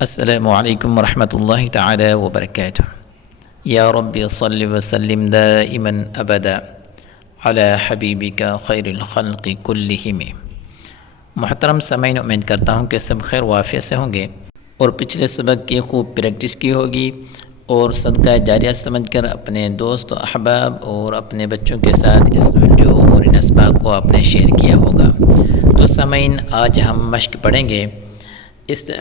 السلام علیکم ورحمۃ اللہ تعالی وبرکاتہ۔ یا رب صل وسلم دائما ابدا علی حبیبک خیر الخلق کلہم۔ محترم سامعین، امید کرتا ہوں کہ سب خیر وافیت سے ہوں گے اور پچھلے سبق کی خوب پریکٹس کی ہوگی اور صدقہ جاریہ سمجھ کر اپنے دوست و احباب اور اپنے بچوں کے ساتھ اس ویڈیو اور ان اسباق کو آپ نے شیئر کیا ہوگا۔ تو سامعین، آج ہم مشق پڑھیں گے۔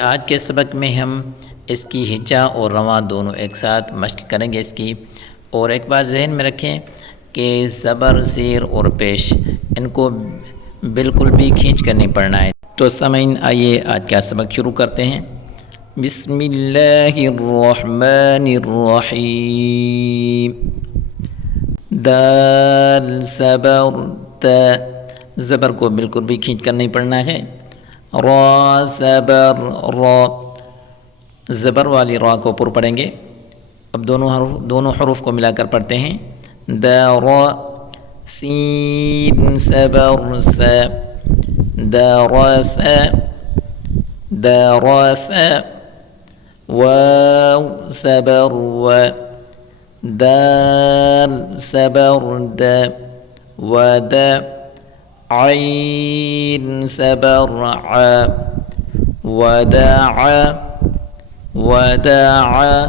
آج کے سبق میں ہم اس کی ہجا اور رواں دونوں ایک ساتھ مشق کریں گے اس کی۔ اور ایک بات ذہن میں رکھیں کہ زبر، زیر اور پیش ان کو بالکل بھی کھینچ کر نہیں پڑھنا ہے۔ تو سامعین، آئیے آج کا سبق شروع کرتے ہیں۔ بسم اللہ الرحمن الرحیم۔ دال زبر تا، زبر کو بالکل بھی کھینچ کر نہیں پڑھنا ہے۔ را زبر را، زبر والی را کو پر پڑھیں گے۔ اب دونوں حروف کو ملا کر پڑھتے ہیں۔ دا را، سین زبر سا، دا را سا، دا را سا، واو زبر و، دال زبر دا، ودا، عین زبر ع، وداع، وداع،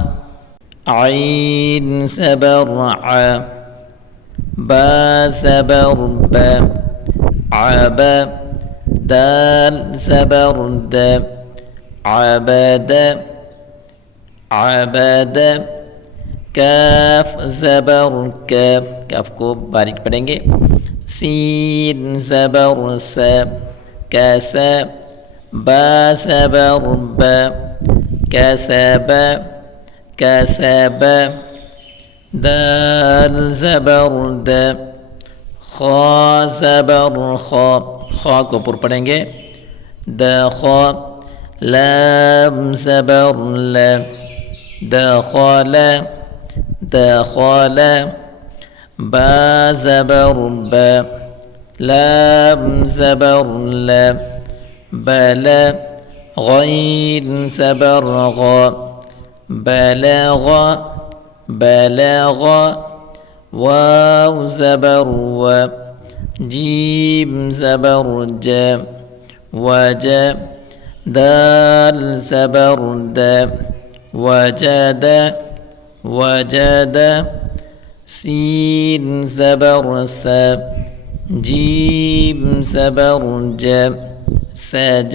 عین زبر ع، با زبر با، عبا، دال زبر د، عبد، عبد، کاف زبر ک، کاف کو باریک پڑھیں گے۔ سین زبر س، کس، با زبر ب، کسب، کسب، دال زبر د، خا زبر خا، خا کو پر پڑھیں گے۔ دخا، لام زبر ل، دخل، دخل، با زبر ب، لام زبر ل، بل، غین زبر غ، بلغ، بلغ، واو زبر و، جیم زبر ج، وج، دال زبر د، وجد، وجد، سین زبر س، جیم زبر ج، سج،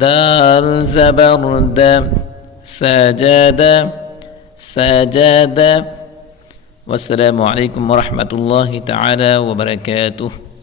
دال زبر د، سجد، سجد۔ والسلام علیکم ورحمۃ اللہ تعالی وبرکاتہ۔